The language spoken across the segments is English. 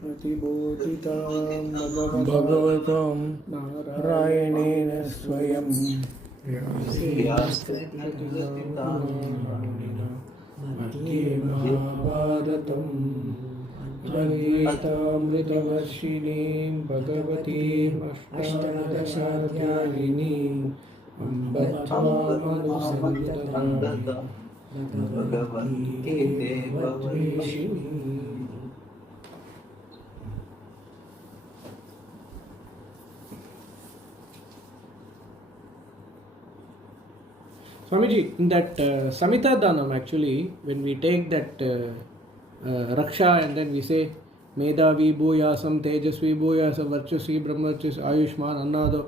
प्रतिबोधितां भगवतां नारायणेन स्वयं मध्ये महाभारतम् गीतामृतवर्षिणीं भगवतीम् अष्टादशाध्यायिनीम् अम्ब त्वामनुसन्ततां भगवन्गीते भवद्वेषिणीम्. Swamiji, in that Samhita Danam, actually, when we take that Raksha and then we say Medhavi Bhuyasam, Tejasvi Bhuyasam, Varchasvi Brahmachas, Ayushman, Annado,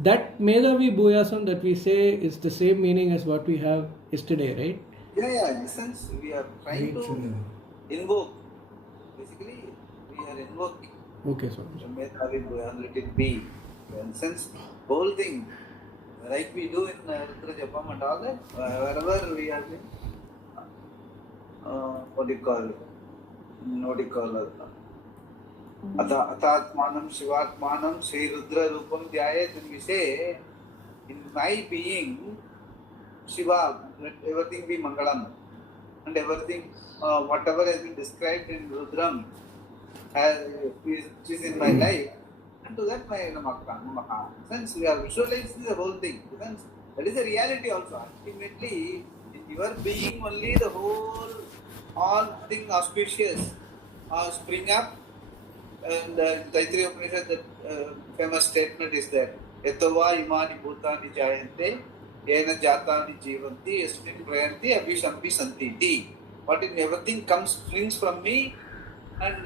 that Medhavi Bhuyasam that we say is the same meaning as what we have yesterday, right? Yeah, in the sense we are trying to invoke. Basically, we are invoking. Okay, Swamiji. Medhavi Bhuyasam, let it be. In the sense, whole thing. Like we do in Rudra Japam and all that, wherever we are doing, what do you call it? Atatmanam Shivatmanam Sri Rudra Rupam Dhyayat, when we say, in my being, Shiva, let everything be Mangalam, and everything, whatever has been described in Rudram, which is in my life, and to that my Namaha. Since we are visualizing the whole thing, since that is a reality also. Ultimately, in your being only the whole, all thing auspicious spring up. And Taittiriya Upanishad, that famous statement is that Yatava imani bhutani jayante yena jatani jivanti yasmin prayanti abhishampi santiti. What in everything springs from me and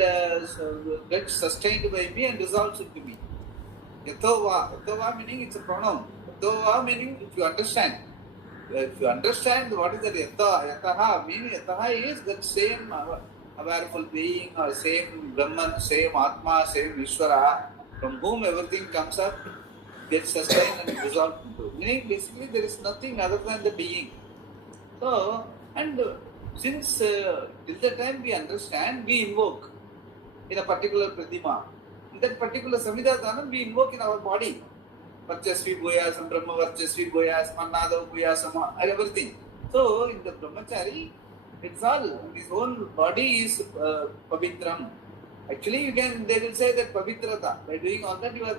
gets sustained by me and dissolves into me. Yatava meaning it's a pronoun. Yatava meaning if you understand. If you understand what is the yataha meaning, yataha is that same awareful being or same Brahman, same Atma, same Ishvara, from whom everything comes up, gets sustained and dissolved into. Meaning basically there is nothing other than the being. So, and since till the time we understand, we invoke in a particular Pratima. In that particular Samhita Dhanam, we invoke in our body. Varchasvi Bhuyasam, Brahma Varchasvi Bhuyasam, Annada Bhuyasam, everything. So, in the Brahmachari, it's all, his whole body is Pavitram. Actually, they will say that Pavitrata. By doing all that, you are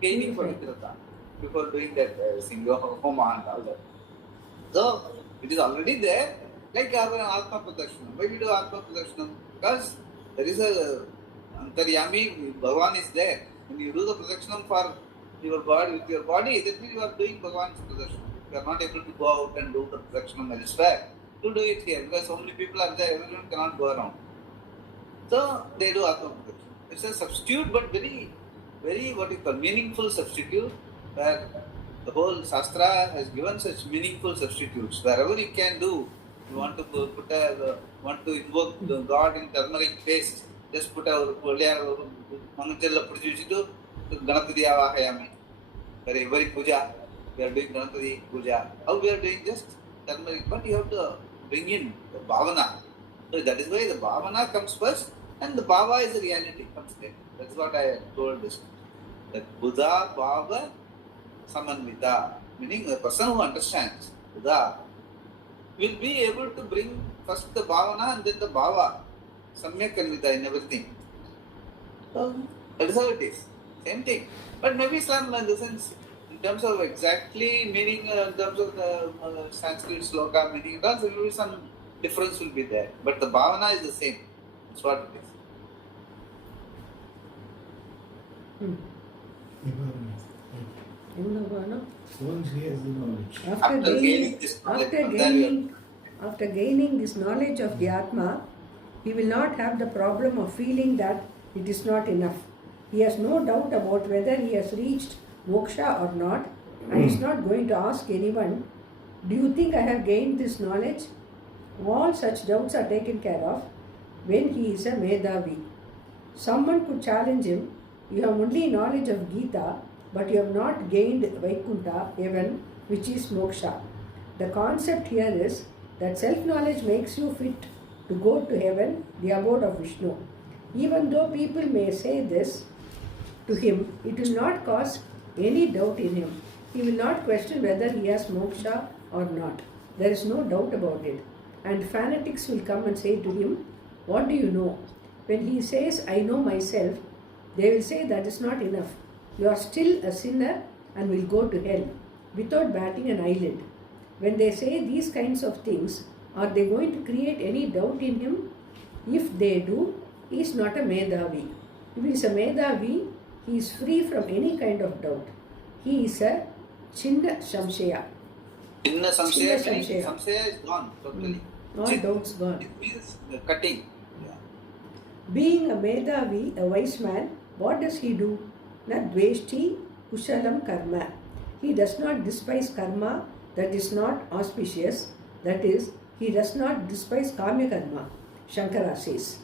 gaining Pavitrata. Before doing that Singha Homa and all that. So, it is already there. Like our Atma Pradakshanam. Why we do Atma Pradakshanam? Because there is a Antaryami, Bhagavan is there. When you do the Pradakshanam for your body, with your body, that means you are doing Bhagavan's Pradakshanam. You are not able to go out and do the Pradakshanam elsewhere. To do it here, because so many people are there, everyone cannot go around. So, they do Atma Pradakshanam. It's a substitute, but very, very, meaningful substitute, where the whole Shastra has given such meaningful substitutes. Wherever you can do, you want to want to invoke the God in turmeric paste, just put a Mangatella Pujitu, Ganapati Avahayami. Very puja, we are doing Ganapati puja. How we are doing just turmeric, but you have to bring in the bhavana. So that is why the bhavana comes first, and the bhava is the reality comes there. That's what I told this. That Buddha Bhava Samanvita, meaning the person who understands Buddha will be able to bring first the bhavana and then the bhava, samyak anvita in everything. So that is how it is. Same thing. But maybe some in the sense, in terms of exactly meaning, in terms of the Sanskrit sloka meaning, there will be some difference will be there. But the bhavana is the same. That's what it is. After gaining this knowledge of the Atma, he will not have the problem of feeling that it is not enough. He has no doubt about whether he has reached moksha or not, and is not going to ask anyone, do you think I have gained this knowledge? All such doubts are taken care of when he is a Medhavi. Someone could challenge him, you have only knowledge of Gita, but you have not gained Vaikuntha, heaven, which is moksha. The concept here is that self-knowledge makes you fit to go to heaven, the abode of Vishnu. Even though people may say this to him, it will not cause any doubt in him. He will not question whether he has moksha or not. There is no doubt about it. And fanatics will come and say to him, "What do you know?" When he says, "I know myself," they will say that is not enough. You are still a sinner and will go to hell without batting an eyelid. When they say these kinds of things, are they going to create any doubt in him? If they do, he is not a Medhavi. If he is a Medhavi, he is free from any kind of doubt. He is a Chinna Samshaya. Chinna Samshaya Chinna means Samshaya. Samshaya is gone totally. All doubts gone. It means cutting. Yeah. Being a Medhavi, a wise man, what does he do? Na dveshti kushalam karma. He does not despise karma that is not auspicious. That is, he does not despise kamya karma. Shankara says.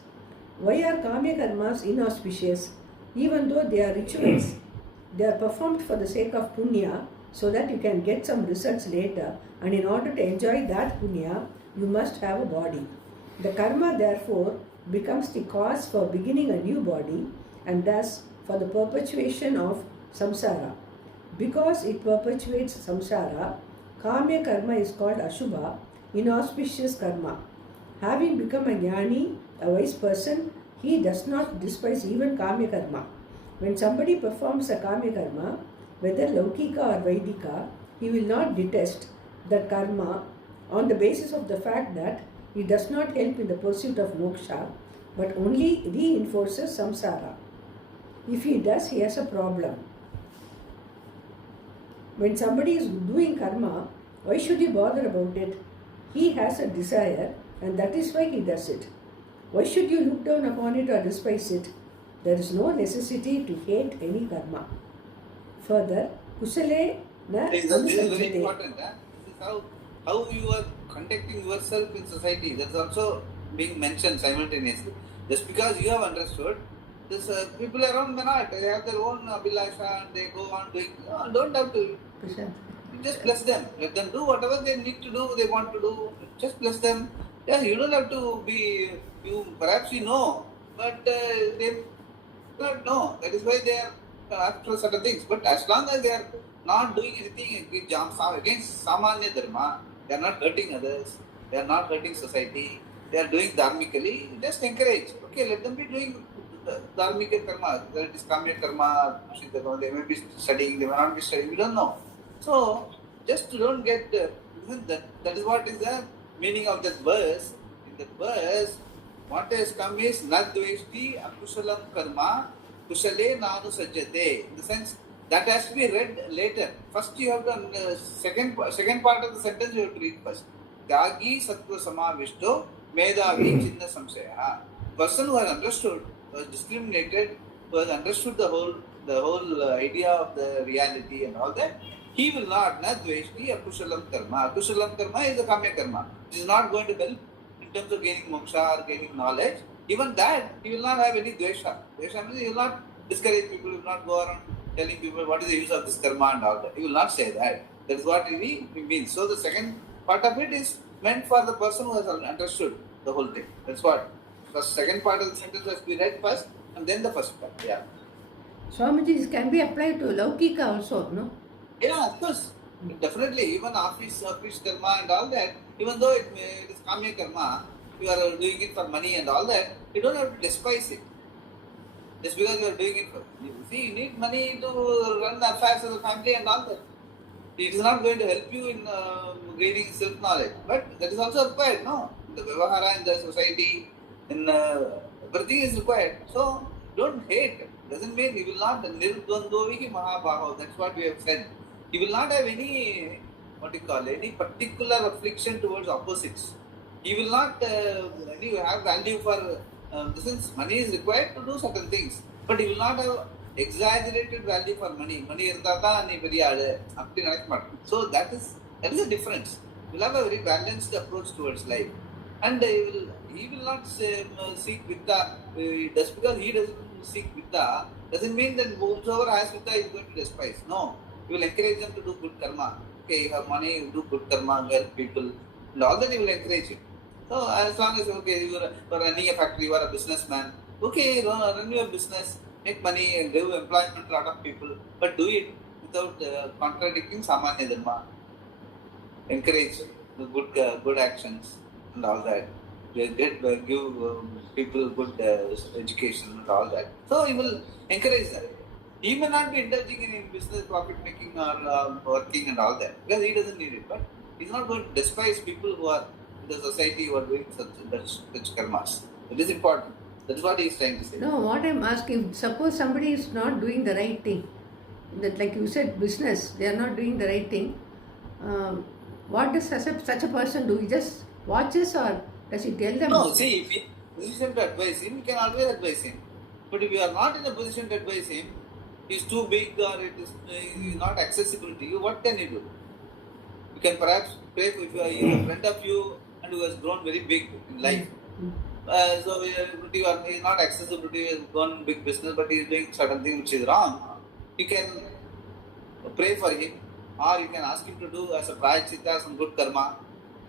Why are kamya karmas inauspicious? Even though they are rituals, they are performed for the sake of punya, so that you can get some results later, and in order to enjoy that punya, you must have a body. The karma therefore becomes the cause for beginning a new body, and thus for the perpetuation of samsara. Because it perpetuates samsara, kamya karma is called ashubha, inauspicious karma. Having become a jnani, a wise person, he does not despise even kamya karma. When somebody performs a kamya karma, whether laukika or vaidika, he will not detest that karma on the basis of the fact that it does not help in the pursuit of moksha, but only reinforces samsara. If he does, he has a problem. When somebody is doing karma, why should he bother about it? He has a desire, and that is why he does it. Why should you look down upon it or despise it? There is no necessity to hate any karma. Further, kusale na This is very anusajjate. important. This is how you are conducting yourself in society. That's also being mentioned simultaneously. Just because you have understood, this people around may not. They have their own abhilasha and they go on doing. No, don't have to. Prashant. You just bless them. Let them do whatever they need to do, they want to do. Just bless them. Yeah, you don't have to be, perhaps you know, but they don't know. That is why they are after certain things. But as long as they are not doing anything against Samanya Dharma, they are not hurting others, they are not hurting society, they are doing dharmically, just encourage. Okay, let them be doing dharmika karma, whether it is kamya karma, they may be studying, they may not be studying, we don't know. So, just don't get, that is what is the meaning of that verse. In that verse, what has come is nadveshti akushalam karma kushale nanu sajjate. In the sense, that has to be read later. First you have to, second part of the sentence you have to read first. Tyagi sattva samavishto medhavi chinna samsaya. Person who has understood, who has discriminated, who has understood the whole idea of the reality and all that, he will not dveshti akushalam karma. Akushalam karma is a kamya karma. It is not going to help in terms of gaining moksha or gaining knowledge. Even that, he will not have any dvesha. Dvesha means he will not discourage people, he will not go around telling people what is the use of this karma and all that. He will not say that. That is what he means. So the second part of it is meant for the person who has understood the whole thing. That's what. The second part of the sentence has to be read first and then the first part. Yeah. Swamiji, this can be applied to Laukika also, no? Yeah, of course. Definitely. Even office karma and all that, even though it is kamya karma, you are doing it for money and all that, you don't have to despise it. Just because you are doing it for, you need money to run the affairs of the family and all that. It is not going to help you in gaining self-knowledge. But that is also required, no? The vyavahara in the society, in everything is required. So, don't hate. Doesn't mean he will not, nirdvandovihi mahabhaho, that's what we have said. He will not have any, any particular affliction towards opposites. He will not have value for, since money is required to do certain things, but he will not have exaggerated value for money. Money irundha nee periyaadu appdi nadakka. So that is a difference. He will have a very balanced approach towards life, and he will not seek vitta. Just because he doesn't seek vitta doesn't mean that whoever has vitta is going to despise. No, he will encourage them to do good karma. Okay, you have money, you do good karma, help people, and all that he will encourage you. So as long as you are running a factory, you are a businessman, Okay, run your business, make money, and give employment to a lot of people, but do it without contradicting Samanya Dharma. Encourage the good actions and all that. Give people good education and all that. So he will encourage that. He may not be indulging in business, profit making, or working and all that because he doesn't need it. But he's not going to despise people who are in the society who are doing such karmas. It is important. That's what he is trying to say. No, what I'm asking, suppose somebody is not doing the right thing, that like you said, business, they are not doing the right thing. What does such a person do? He just watches, or does he tell them? No, see, if he is in a position to advise him, you can always advise him. But if you are not in a position to advise him, he is too big or it is not accessible to you, what can you do? You can perhaps pray if you are a friend of you and who has grown very big in life. So he is not accessible to you, he has gone big business, but he is doing certain thing which is wrong. You can pray for him, or you can ask him to do as a prayachita some good karma,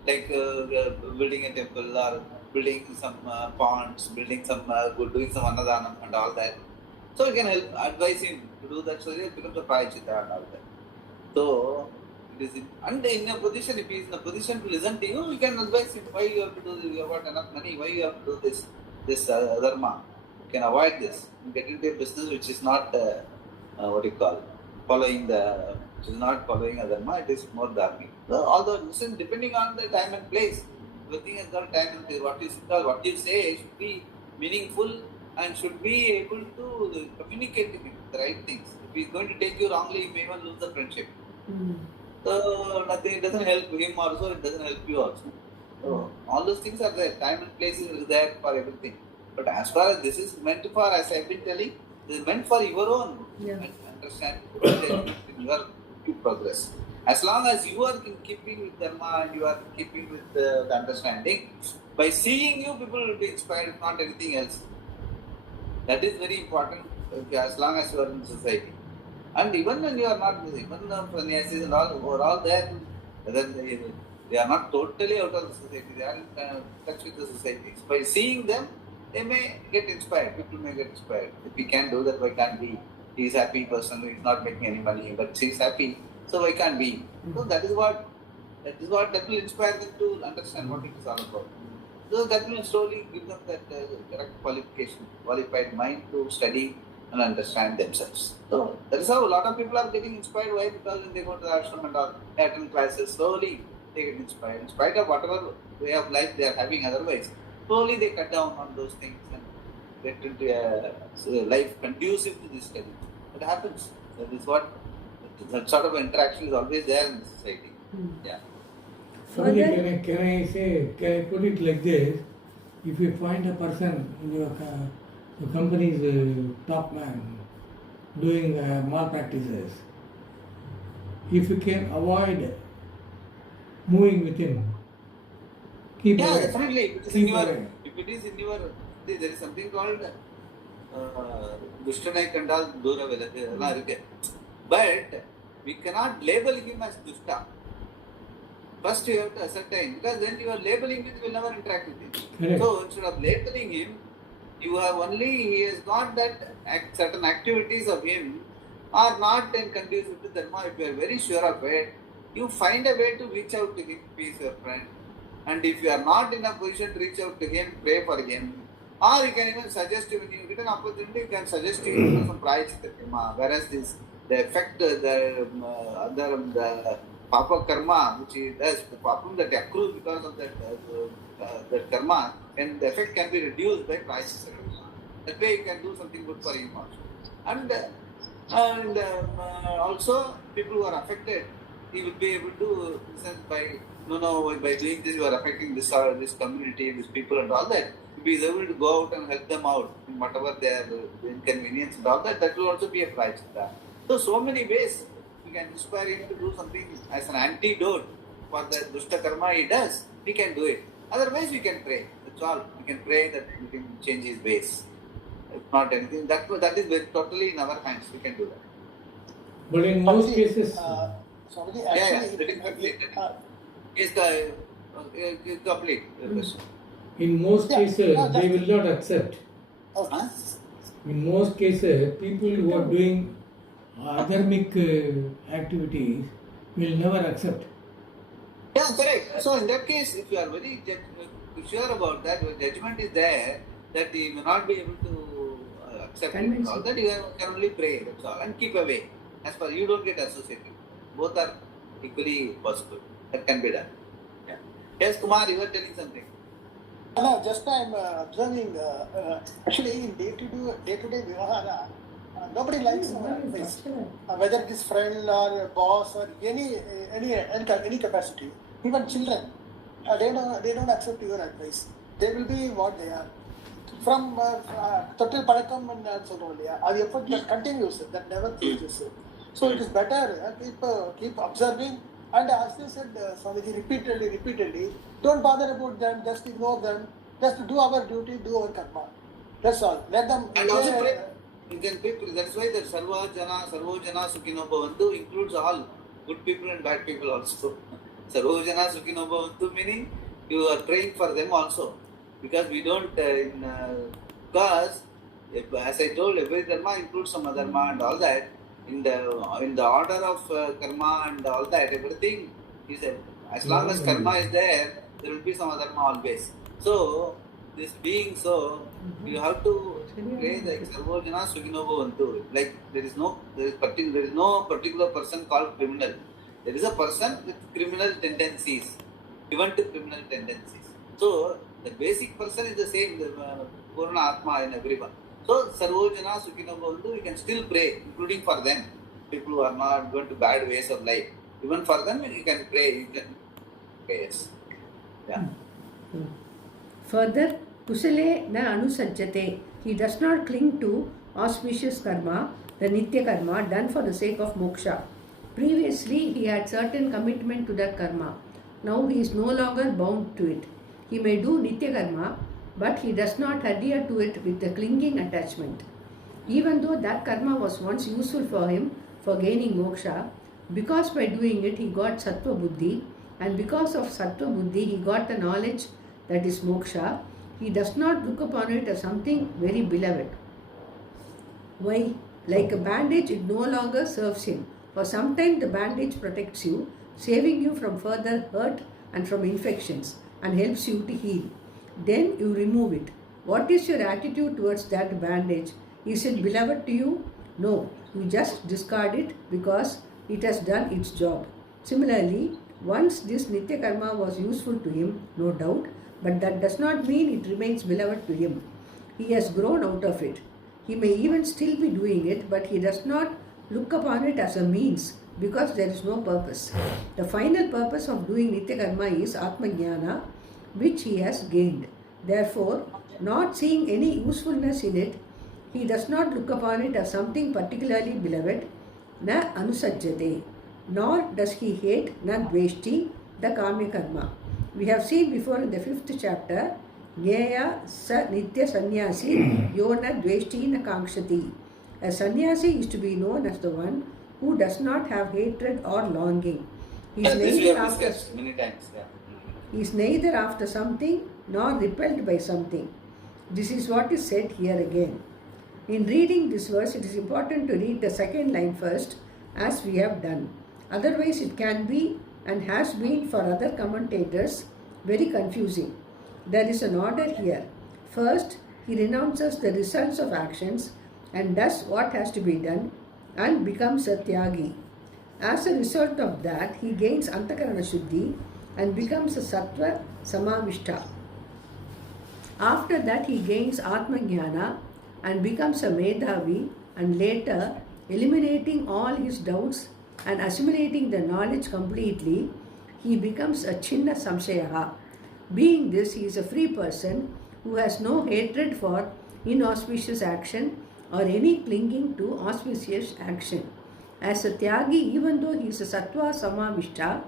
like building a temple or building some ponds, building some doing some annadanam and all that. So you can help advise him to do that, so it becomes a prayachita and all that. So it is and in a position, if he is in a position to listen to you, you can advise him why you have to do this. You have got enough money, why you have to do this dharma. You can avoid this. You get into a business which is not following a dharma, it is more dharmic. So, although listen, depending on the time and place, everything has got time and place. What you say should be meaningful and should be able to communicate with him the right things. If he is going to take you wrongly, you may even lose the friendship. So nothing, it doesn't help him also, it doesn't help you also. So all those things are there. Time and place is there for everything. But as far as this is meant for, as I have been telling, this is meant for your own understanding, in your progress. As long as you are in keeping with dharma and you are keeping with the understanding, by seeing you, people will be inspired, not anything else. That is very important as long as you are in society. And even when you are not, even the sannyasis and all, who are all there, they are not totally out of the society, they are in touch with the society. By seeing them, they may get inspired, people may get inspired. If we can do that, why can't we? He is a happy person, he is not making any money, but he is happy, so why can't we? So that will inspire them to understand what it is all about. So that will slowly give them that correct qualified mind to study and understand themselves. So that is how a lot of people are getting inspired. Why? Because when they go to the ashram and all, attend classes, slowly they get inspired. In spite of whatever way of life they are having otherwise, slowly they cut down on those things and get into a life conducive to this study. It happens. That sort of interaction is always there in the society. Yeah. Sorry, can I put it like this? If you find a person in your company's top man doing malpractices, if you can avoid moving with him, keep away. Definitely. If it is in your, there is something called Dushtanai Kandal Dura Velate. But we cannot label him as Dushta. First you have to ascertain, because then you are labeling him, you will never interact with him. Correct. So instead of labeling him, he has got that certain activities of him are not in conducive to dharma. If you are very sure of it, you find a way to reach out to him, he is your friend. And if you are not in a position to reach out to him, pray for him. Or you can even suggest him, when you get an opportunity, you can suggest to him some prayachita karma. Whereas the effect, the papa karma, which he does, the problem that accrues because of that karma, and the effect can be reduced by prayachita karma. That way you can do something good for him also. And also, people who are affected, he will be able to listen by doing this, you are affecting this community, these people and all that. If he is able to go out and help them out in whatever their inconvenience and all that, that will also be a prayachita. So many ways we can inspire him to do something as an antidote for the dushta karma he does. We can do it. Otherwise, we can pray. That's all. We can pray that we can change his ways. If not anything, that is totally in our hands. We can do that. But in most cases, Swamiji, Complete. in most cases, they will not accept. Huh? In most cases, people who are doing adharmic activities will never accept. Yeah, correct. So in that case, if you are very sure about that, your judgment is there that you may not be able to accept it and all that, you can only pray, that's all, and keep away. As far you don't get associated. Both are equally possible. That can be done. Yeah. Yes, Kumar, you were telling something. No, just I'm observing. Actually, in day-to-day vyavahara, nobody likes advice. Whether it is friend or boss or any capacity, even children, they don't accept your advice. They will be what they are. From total padakkam and so on. The effort that continues, that never changes. So it is better keep observing. And as you said, Swamiji, repeatedly, don't bother about them, just ignore them, just do our duty, do our karma. That's all. Let them. And also pray. You can pray. That's why the sarvo jana sukhino bhavantu includes all good people and bad people also. Sarvo jana sukhino bhavantu meaning you are praying for them also, because we don't because as I told, every dharma includes some dharma and all that. In the order of karma and all that, everything is as long as karma is there will be some dharma always. So this being so, you have to pray like sarvo jana sukhino bhavantu. Like there is no particular person called criminal. There is a person with criminal tendencies, given to criminal tendencies. So the basic person is the same, the Purna Atma in everyone. So sarvo jana sukhino bhavantu, we can still pray, including for them, people who are not going to bad ways of life. Even for them, you can pray. You can pray. Yes. Yeah. Further, kusale na anusajjate. He does not cling to auspicious karma, the nitya karma done for the sake of moksha. Previously, he had certain commitment to that karma. Now he is no longer bound to it. He may do nitya karma, but he does not adhere to it with a clinging attachment. Even though that karma was once useful for him for gaining moksha, because by doing it he got sattva buddhi, and because of sattva buddhi he got the knowledge that is moksha, he does not look upon it as something very beloved. Why? Like a bandage, it no longer serves him. For some time the bandage protects you, saving you from further hurt and from infections, and helps you to heal. Then you remove it. What is your attitude towards that bandage? Is it beloved to you? No, you just discard it because it has done its job. Similarly, once this nitya karma was useful to him, no doubt, but that does not mean it remains beloved to him. He has grown out of it. He may even still be doing it, but he does not look upon it as a means because there is no purpose. The final purpose of doing nitya karma is Atma Jnana, which he has gained. Therefore, not seeing any usefulness in it, he does not look upon it as something particularly beloved, na anusajjate, nor does he hate, na dveshti, the kamya karma. We have seen before in the 5th chapter, Jnaya sa nitya sannyasi yo na dveshti na kankshati. A sannyasi is to be known as the one who does not have hatred or longing. He is neither after many times. Yeah. He is neither after something nor repelled by something. This is what is said here again. In reading this verse, it is important to read the second line first, as we have done. Otherwise, it can be and has been for other commentators very confusing. There is an order here. First, he renounces the results of actions and does what has to be done and becomes a tyagi. As a result of that, he gains antakarana shuddhi and becomes a sattva samavishta. After that, he gains atma jnana and becomes a medhavi, and later, eliminating all his doubts and assimilating the knowledge completely, he becomes a chinna samshayaha. Being this, he is a free person who has no hatred for inauspicious action or any clinging to auspicious action. As a tyagi, even though he is a sattva samavishta,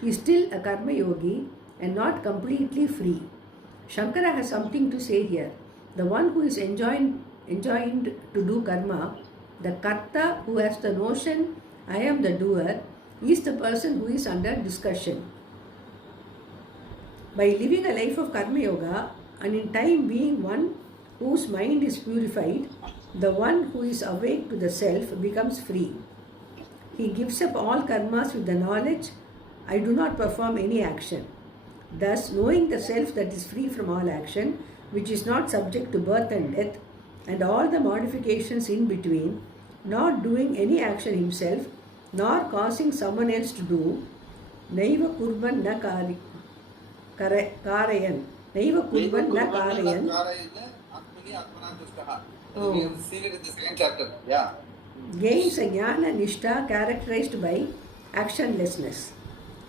he is still a karma yogi and not completely free. Shankara has something to say here. The one who is enjoined to do karma, the karta who has the notion, I am the doer, is the person who is under discussion. By living a life of karma yoga and in time being one whose mind is purified, the one who is awake to the self becomes free. He gives up all karmas with the knowledge, I do not perform any action. Thus, knowing the self that is free from all action, which is not subject to birth and death, and all the modifications in between, not doing any action himself, nor causing someone else to do, naiva kurban na karayan. Naiva kurban na karayan. Oh. We have seen it in the second chapter. Yeah. Gains a jnana nishtha characterized by actionlessness.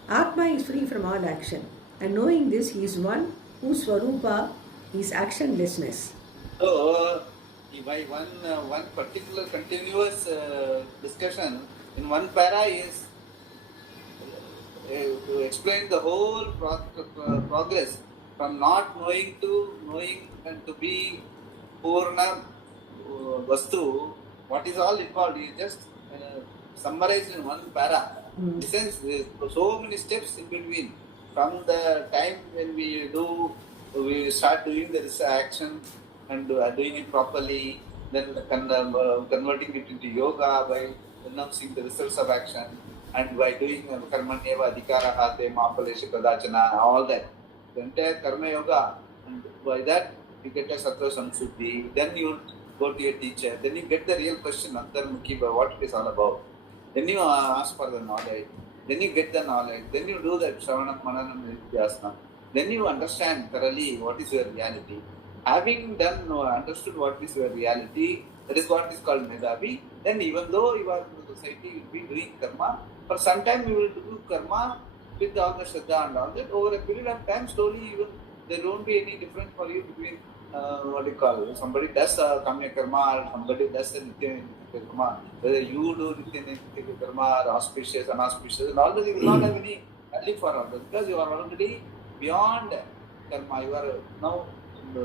Atma is free from all action, and knowing this, he is one whose swarupa is actionlessness. So, by one particular continuous discussion in one para is to explain the whole progress from not knowing to knowing and to be Purna Vastu. What is all involved is just summarized in one para. In the sense, there are so many steps in between. From the time when we start doing this action and doing it properly, then converting it into yoga by announcing the results of action, and by doing karmanyeva adhikara hate mapalesha kadachana, all that. The entire karma yoga, and by that you get a sattva samsuddhi. Then you go to your teacher, then you get the real question, antarmukhi, what it is all about. Then you ask for the knowledge, then you get the knowledge, then you do that shravanam, mananam, nidhyasana. Then you understand thoroughly what is your reality. Having understood what is your reality, that is what is called Medhavi. Then even though you are in the society, you will be doing karma. For some time you will do karma with all the Shraddha and all that. Over a period of time, slowly there won't be any difference for you between somebody does Kamya Karma or somebody does the Nitya Karma. Whether you do Nitya Karma or auspicious, unauspicious, and all that, you will not have any value for all that, because you are already beyond karma. You are now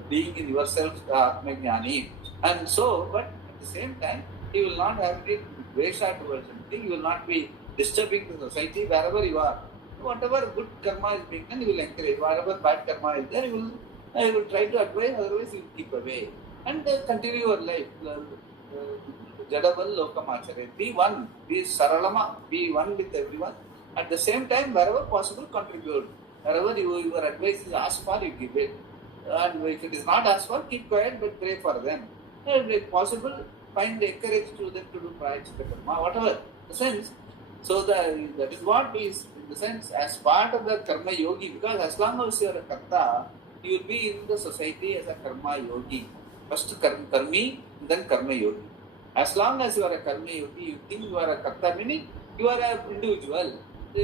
being in yourself Atma Jnani. And so, but at the same time, you will not have any Dvesha towards anything. You will not be disturbing the society wherever you are. Whatever good karma is being done, you will encourage. Whatever bad karma is there, you will try to advise, otherwise you will keep away. And continue your life. Jadaval lokam achare. Be one. Be saralama. Be one with everyone. At the same time, wherever possible, contribute. Wherever your advice is asked for, you give it. And if it is not asked for, keep quiet, but pray for them. And if possible, find the courage to them to do prayachita karma, whatever the sense. So that is what is, in the sense, as part of the karma yogi, because as long as you are a karta, you will be in the society as a karma yogi. First karmi, then karma yogi. As long as you are a karma yogi, you think you are a karta, meaning you are an individual. I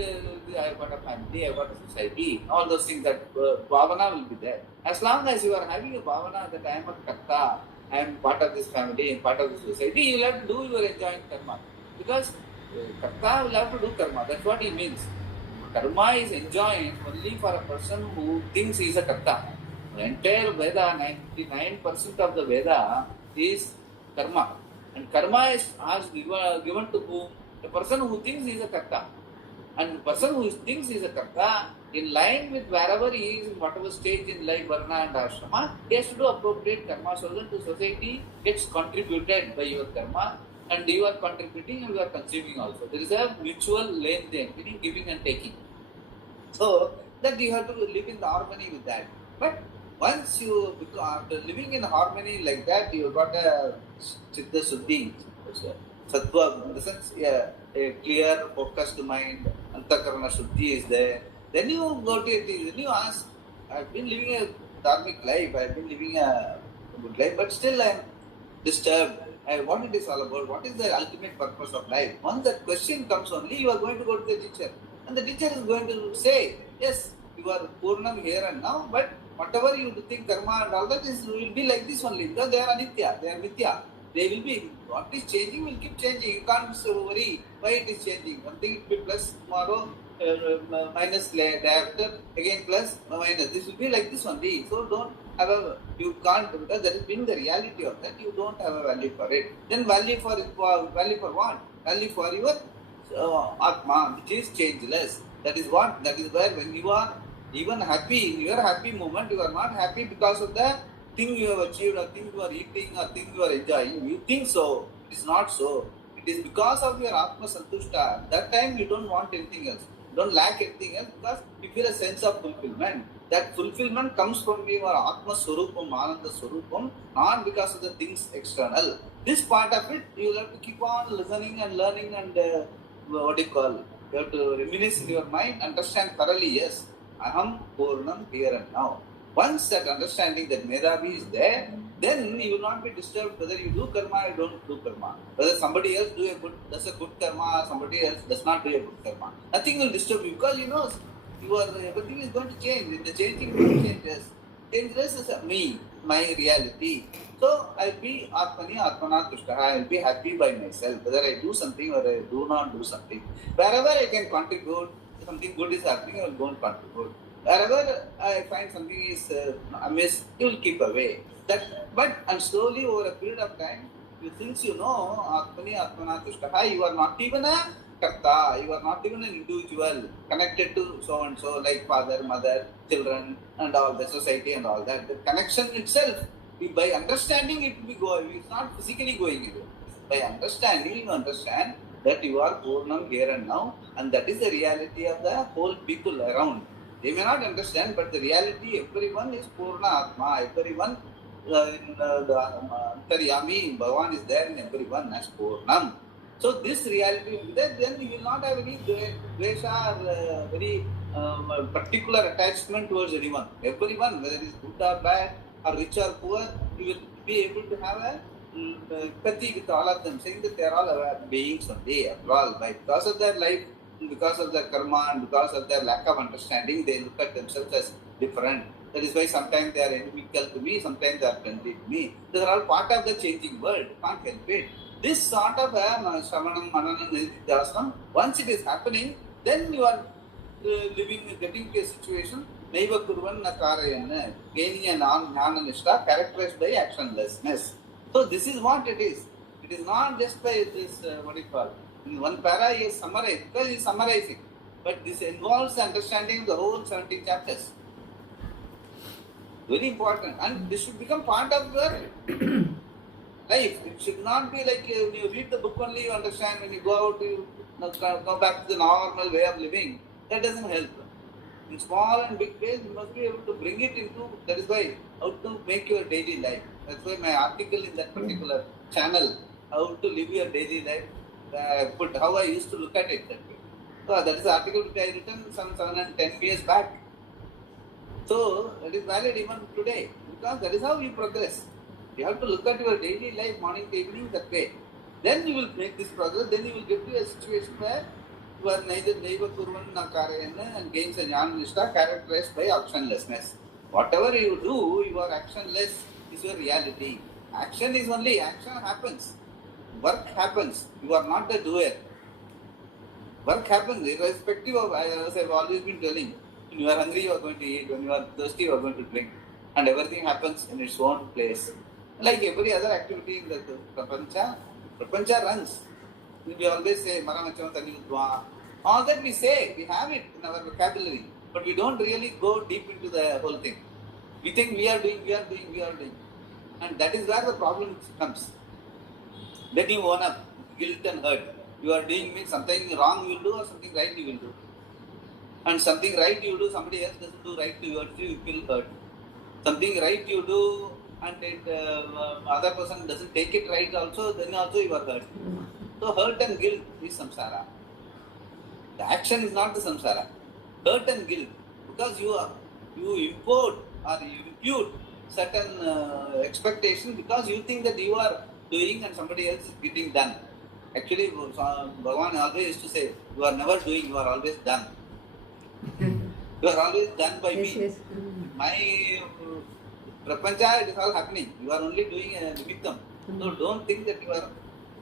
have got a family, I have got a society, all those things, that bhavana will be there. As long as you are having a bhavana that I am a karta, I am part of this family and part of this society, you will have to do your enjoying karma. Because karta will have to do karma, that's what he means. Karma is enjoying only for a person who thinks he is a karta. The entire Veda, 99% of the Veda is karma. And karma is given to whom? The person who thinks he is a karta. And the person who thinks he is a karta, in line with wherever he is, in whatever stage in life, varna and ashrama, he has to do appropriate karma so that the society gets contributed by your karma, and you are contributing and you are consuming also. There is a mutual lane-then, meaning giving and taking. So that you have to live in harmony with that. But once you are living in harmony like that, you have got a chitta suddhi, sattva, in the sense, a clear, focused mind, antakarana shuddhi is there. Then you go to it, then you ask, I have been living a dharmic life, I have been living a good life, but still I am disturbed. What it is all about, what is the ultimate purpose of life? Once that question comes only, you are going to go to the teacher. And the teacher is going to say, yes, you are Purnam here and now, but whatever you think karma and all that will be like this only, because they are anitya, they are mithya. They will be, what is changing will keep changing. You can't worry why it is changing. Something will be plus tomorrow, minus day after, again plus, minus. This will be like this only. So don't have you can't, because that has been the reality of that, you don't have a value for it. Then value for what? Value for your Atma, which is changeless. That is where when you are even happy, in your happy moment, you are not happy because of the thing you have achieved, or thing you are eating, or thing you are enjoying, you think so. It is not so. It is because of your Atma Santushta. That time you don't want anything else. You don't lack anything else because you feel a sense of fulfillment. That fulfillment comes from your Atma Swarupam, Ananda Swarupam, not because of the things external. This part of it, you will have to keep on listening and learning and what do you call? You have to reminisce in your mind, understand thoroughly, yes, Aham Purnam here and now. Once that understanding that Medhavi is there, then you will not be disturbed whether you do karma or don't do karma. Whether somebody else does a good karma, somebody else does not do a good karma. Nothing will disturb you because you know everything is going to change. The changing world changes. Changes is me, my reality. So I will be Atmani Atmana Tushtaha. I will be happy by myself, whether I do something or I do not do something. Wherever I can contribute, something good is happening, I will go and contribute. Wherever I find something is amiss, you will keep away. And slowly over a period of time, since you know Atmani Atmana Tushtaha, you are not even a karta, you are not even an individual connected to so and so, like father, mother, children, and all the society and all that. The connection itself, by understanding it will be going. It's not physically going away. By understanding, you understand that you are Purnam here and now, and that is the reality of the whole people around. They may not understand, but the reality, everyone is Purna Atma, everyone in the Antaryami, Bhagavan is there in everyone as Purnam. So this reality will be there, then you will not have any dvesha or very particular attachment towards anyone. Everyone, whether it is good or bad, or rich or poor, you will be able to have a empathy with all of them, saying that they are all beings only, after all. Because of their life, because of their karma, and because of their lack of understanding, they look at themselves as different. That is why sometimes they are inimical to me, sometimes they are friendly to me. These are all part of the changing world. Can't help it. This sort of Shravanam, Mananam, Nididhyasam, once it is happening, then you are getting to a situation, Naiva Kurvan Nakarayana, gaining a non-jnana nishta characterized by actionlessness. So this is what it is. It is not just by this, what do you call, in one para he is summarized, because he is summarizing. But this involves the understanding of the whole 70 chapters. Very important. And this should become part of your life. It should not be like when you read the book only you understand, when you go out you go back to the normal way of living. That doesn't help. In small and big ways you must be able to bring it into, that is why, how to make your daily life. That's why my article in that particular channel, how to live your daily life, I put how I used to look at it that way. So that is the article which I written some 7 and 10 years back. So that is valid even today, because that is how you progress. You have to look at your daily life, morning to evening, that way. Then you will make this progress, then you will get to a situation where you are neither Naiva Kurvan Nakarayana and gains a Jnana Nishta characterized by actionlessness. Whatever you do, you are actionless is your reality. Action is only, action happens. Work happens. You are not the doer. Work happens irrespective of, as I have always been telling, when you are hungry, you are going to eat. When you are thirsty, you are going to drink. And everything happens in its own place. Like every other activity in the Prapancha runs. We always say, Maramacham Taniludva. All that we say, we have it in our vocabulary. But we don't really go deep into the whole thing. We think we are doing. And that is where the problem comes. Then you own up, guilt and hurt. You are doing means something wrong you will do or something right you will do. And something right you do, somebody else doesn't do right to you feel hurt. Something right you do and other person doesn't take it right also, then also you are hurt. So hurt and guilt is samsara. The action is not the samsara. Hurt and guilt, because you import or you impute certain expectation because you think that you are doing and somebody else is getting done. Actually, Bhagavan always used to say, you are never doing, you are always done. You are always done by me. Yes. My prapancha, it is all happening. You are only doing a nimittam. So don't think that you are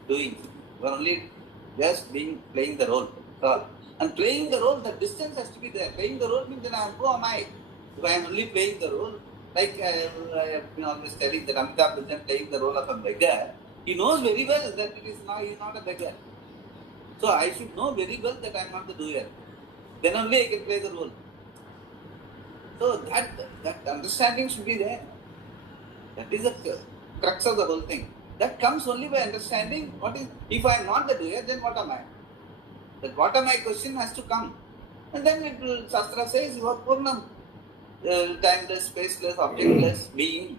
doing. You are only just playing the role. And playing the role, the distance has to be there. Playing the role means then who am I? If I am only playing the role, like I have been always telling that Amitabh Bachchan playing the role of a beggar, he knows very well that he is not a beggar. So I should know very well that I am not the doer. Then only I can play the role. So that understanding should be there. That is the crux of the whole thing. That comes only by understanding what is, if I am not the doer, then what am I? That what am I question has to come. And then it will, Shastra says, you are Purnam, timeless, spaceless, objectless being.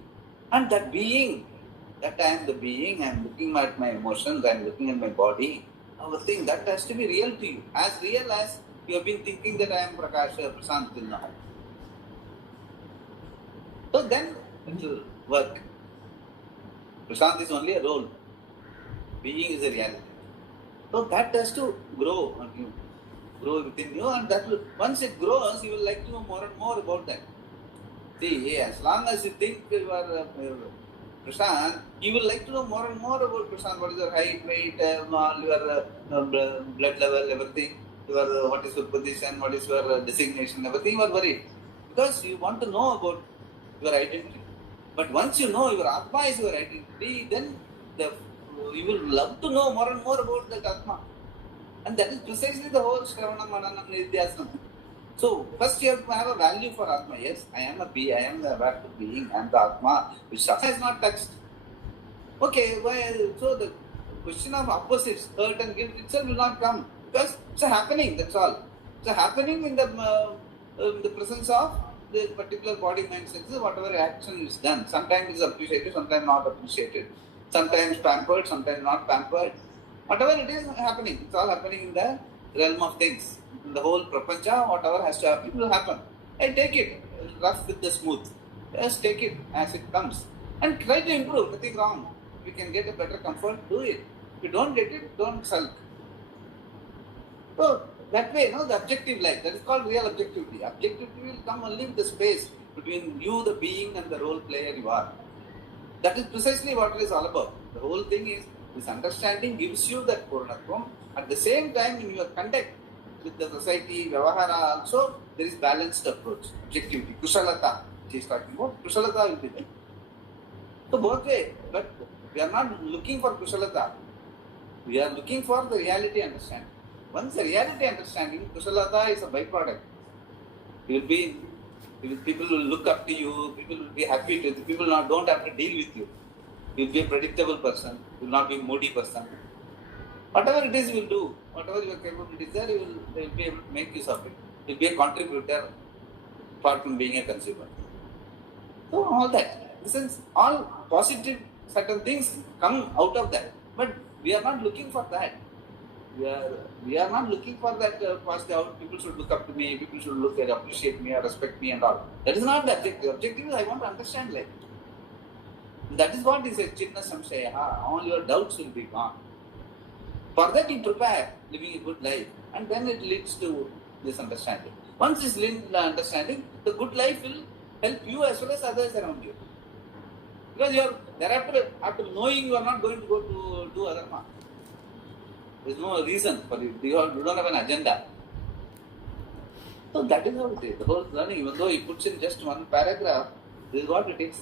And that being, that I am the being, I am looking at my emotions, I am looking at my body, everything, that has to be real to you. As real as you have been thinking that I am Prakasha, Prasant till now. So then it will work. Prasant is only a role. Being is a reality. So that has to grow on you, grow within you, and that will, once it grows, you will like to know more and more about that. See, as long as you think you are Prashant, you will like to know more and more about Prashant. What is your height, weight, all your blood level, everything. Your what is your position, what is your designation, everything you are worried. Because you want to know about your identity. But once you know your Atma is your identity, then you will love to know more and more about that Atma. And that is precisely the whole Shravana, Manana, Nidhyasana. So first you have to have a value for Atma. Yes, I am a being, I am the aware being, I am the Atma, which Shastra has not touched. Okay, why? So the question of opposites, hurt and guilt itself will not come. Because it's a happening, that's all. It's a happening in the presence of the particular body mind senses, whatever action is done. Sometimes it's appreciated, sometimes not appreciated. Sometimes pampered, sometimes not pampered. Whatever it is happening, it's all happening in the realm of things. In the whole prapancha, whatever has to happen, will happen. I take it, rough with the smooth. Just take it as it comes. And try to improve, nothing wrong. If you can get a better comfort, do it. If you don't get it, don't sulk. So that way, the objective life, that is called real objectivity. Objectivity will come only with the space between you, the being, and the role player you are. That is precisely what it is all about. The whole thing is, this understanding gives you that Purnatvam. At the same time, in your conduct with the society, Vyavahara also, there is balanced approach, objectivity, Kushalata. She is talking about Kushalata will be there. So both way, but we are not looking for Kushalata. We are looking for the reality understanding. Once the reality understanding, Kushalata is a byproduct. People will look up to you, people will be happy to you, people don't have to deal with you. You will be a predictable person, you will not be a moody person. Whatever it is you will do, whatever your capabilities are, they will be able to make use of it. You will be a contributor apart from being a consumer. So all that. This is all positive certain things come out of that. But we are not looking for that. We are not looking for that positive. People should look up to me, people should look and appreciate me or respect me and all. That is not the objective. The objective is I want to understand life. That is what is a Chitna Samshaya. All your doubts will be gone. For that you prepare living a good life, and then it leads to this understanding. Once this understanding, the good life will help you as well as others around you. Because you are thereafter, after knowing, you are not going to go to do adharma. There is no reason for it. You don't have an agenda. So that is how it is. The whole learning, even though he puts in just one paragraph, this is what it is.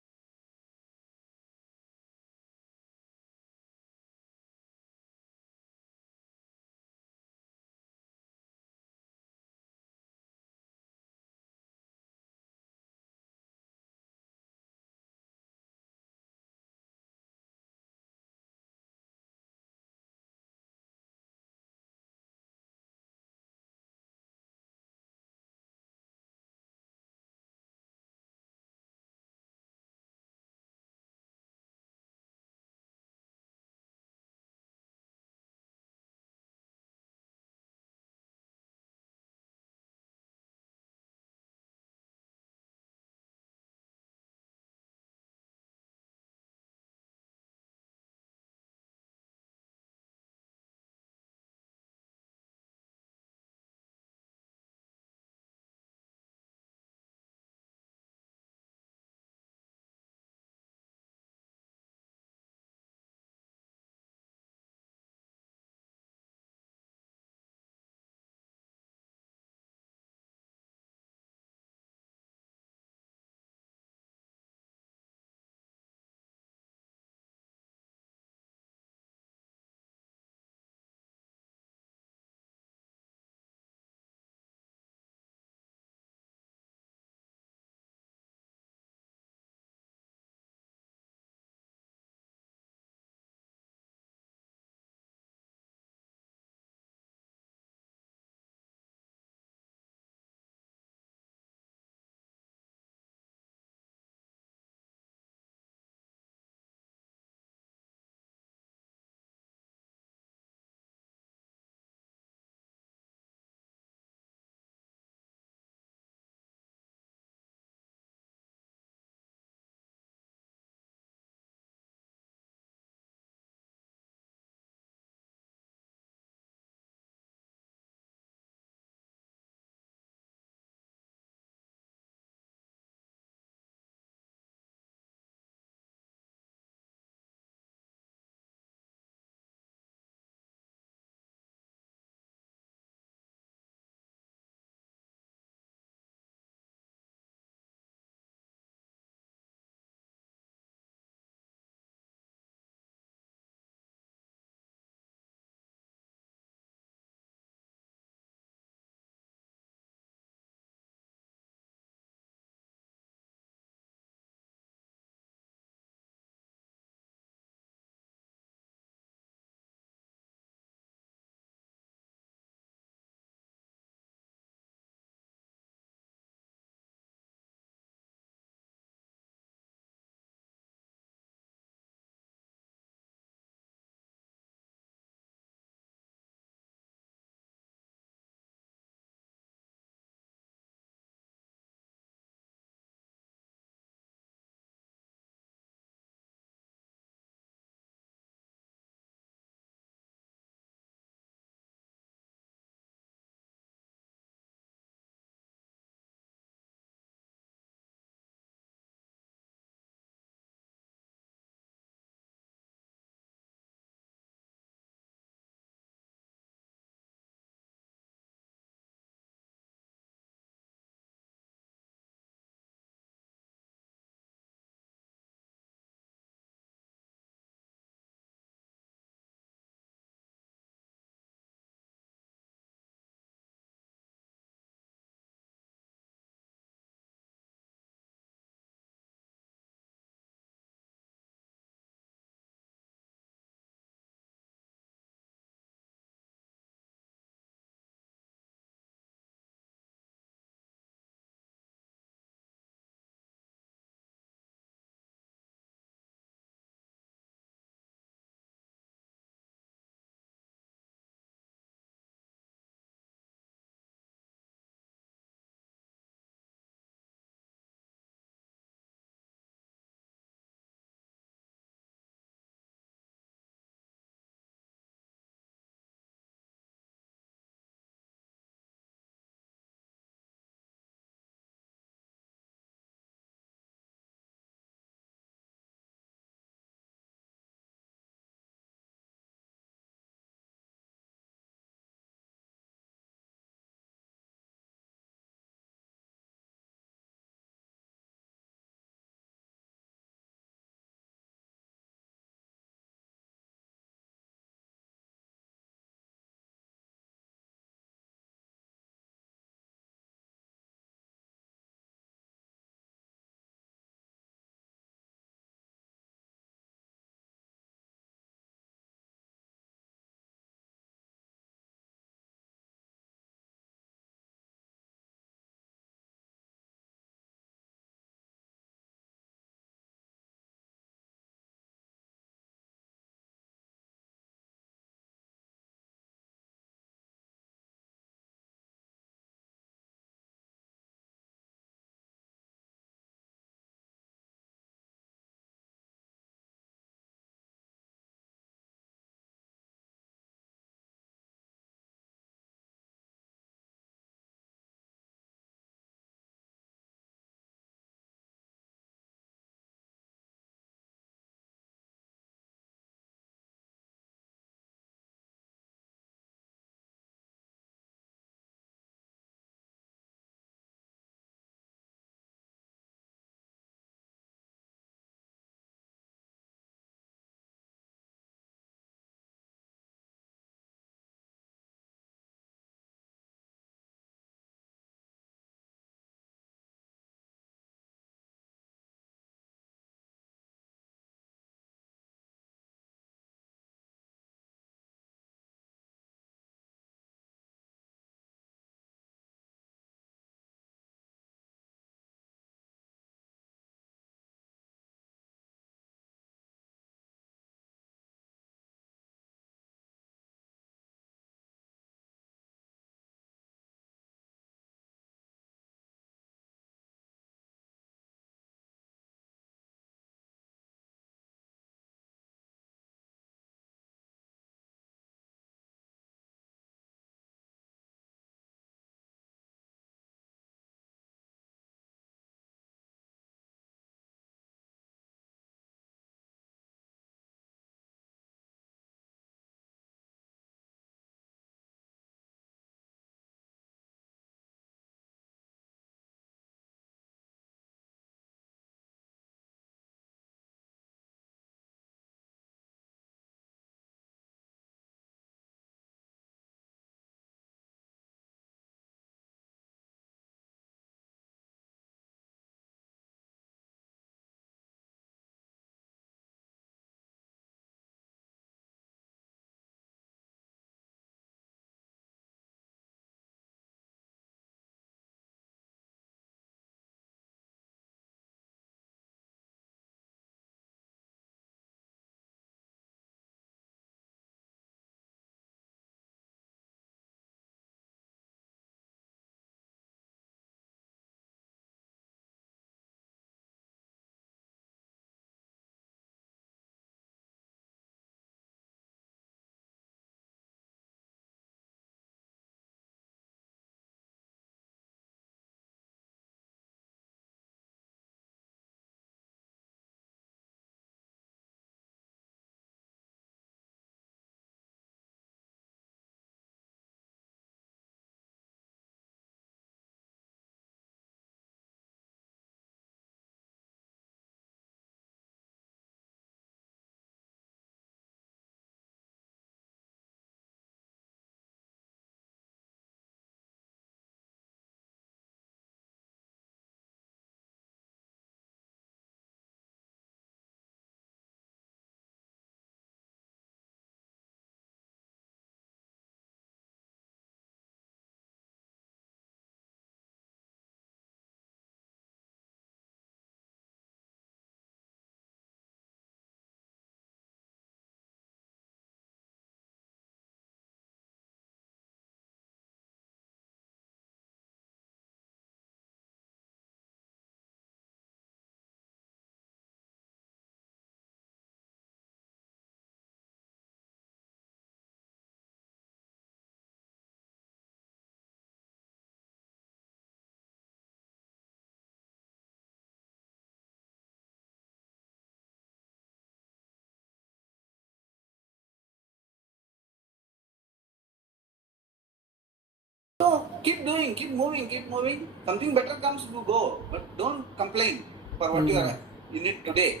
Keep doing, keep moving. Something better comes, you go. But don't complain for what you are in it today.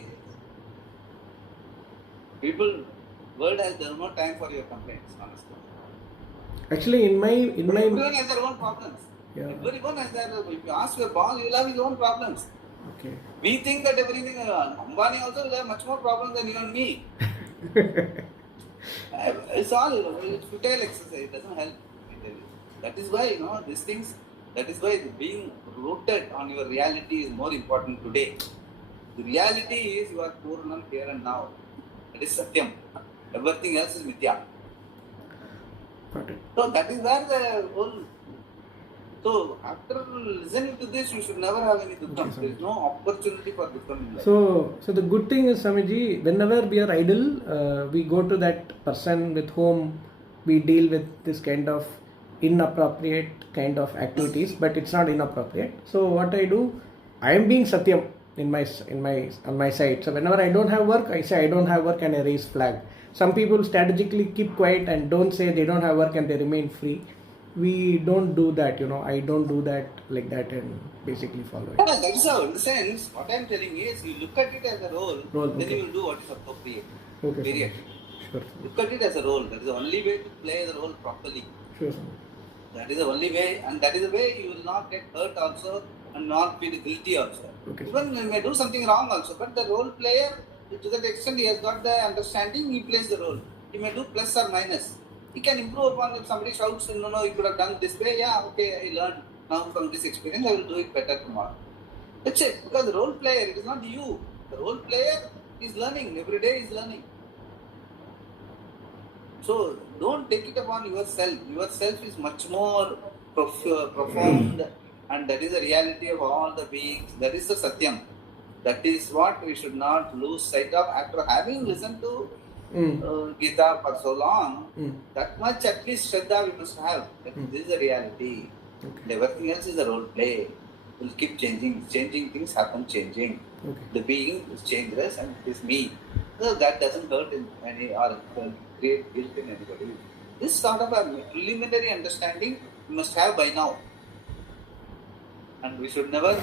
People, world has no time for your complaints, honestly. Actually, in my everyone has their own problems. Yeah. Everyone has their. If you ask your boss, he will have his own problems. Okay. We think that everything. Ambani also will have much more problems than you and me. It's all it's futile exercise. It doesn't help. I tell you. That is why these things. That is why being rooted on your reality is more important today. The reality is you are Purnam here and now. It is Satyam. Everything else is Mithya. Got it. So that is where the whole. So after listening to this, you should never have any dukkha. Okay, there is no opportunity for dukkha in life. So the good thing is, Swamiji, whenever we are idle, we go to that person with whom we deal with this kind of inappropriate kind of activities, but it's not inappropriate. So what I do, I am being Satyam on my side. So whenever I don't have work, I say I don't have work and I raise flag. Some people strategically keep quiet and don't say they don't have work and they remain free. We don't do that, I don't do that like that and basically follow it. Yeah, that is how, in the sense, what I am telling is, you look at it as a role, then okay. you will do what is appropriate. Okay, Period. Sure. Look at it as a role. That is the only way to play the role properly. Sure, sir. That is the only way, and that is the way you will not get hurt also and not feel guilty also. Okay. Even you may do something wrong also, but the role player, to that extent he has got the understanding, he plays the role. He may do plus or minus. He can improve upon if somebody shouts, no, you could have done this way. Yeah, okay, I learned now from this experience, I will do it better tomorrow. That's it. Because the role player, it is not you. The role player is learning. Every day is learning. So don't take it upon yourself. Yourself is much more profound, and that is the reality of all the beings. That is the Satyam. That is what we should not lose sight of after having listened to Gita for so long. That much at least Shraddha we must have. This is the reality. Okay. Everything else is a role play. Will keep changing. Changing things happen changing. Okay. The being is changeless and it is me. So that doesn't hurt in any or create guilt in anybody. This sort of a preliminary understanding we must have by now. And we should never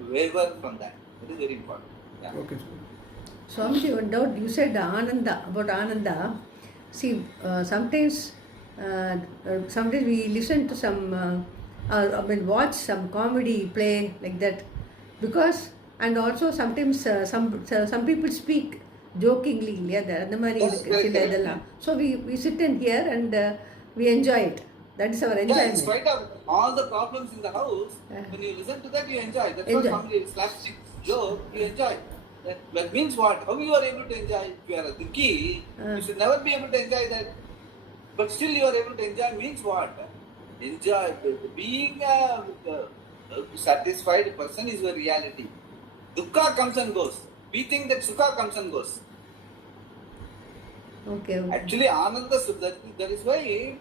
waver from that. It is very important. Yeah. Okay. Swamiji, one doubt, you said Ananda, about Ananda. See, sometimes we listen to some, watch some comedy play like that. Because, and also sometimes some people speak jokingly. So we sit in here and we enjoy it. That is our enjoyment. Yeah, in spite of all the problems in the house, when you listen to that, you enjoy. That's what somebody slapstick joke, you enjoy. That means what? How you are able to enjoy? If you are a dinky, you should never be able to enjoy that. But still you are able to enjoy means what? Enjoy. Being a satisfied person is your reality. Dukkha comes and goes. We think that Sukha comes and goes. Okay. Actually, Ananda, that is why